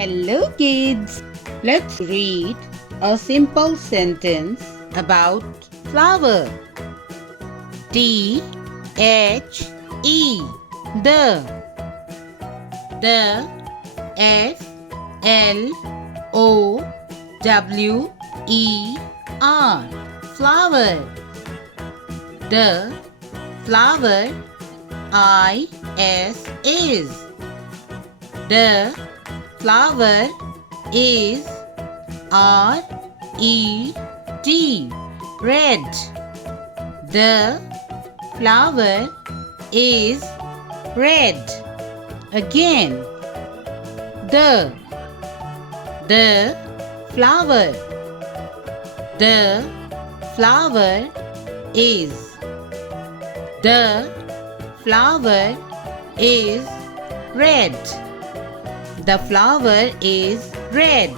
Hello kids! Let's read a simple sentence about flower. T-H-E The F-L-O-W-E-R Flower. The flower I-S is. The flower is R-E-D red. The flower is red. Again. The flower. The flower is. The flower is red. The flower is red.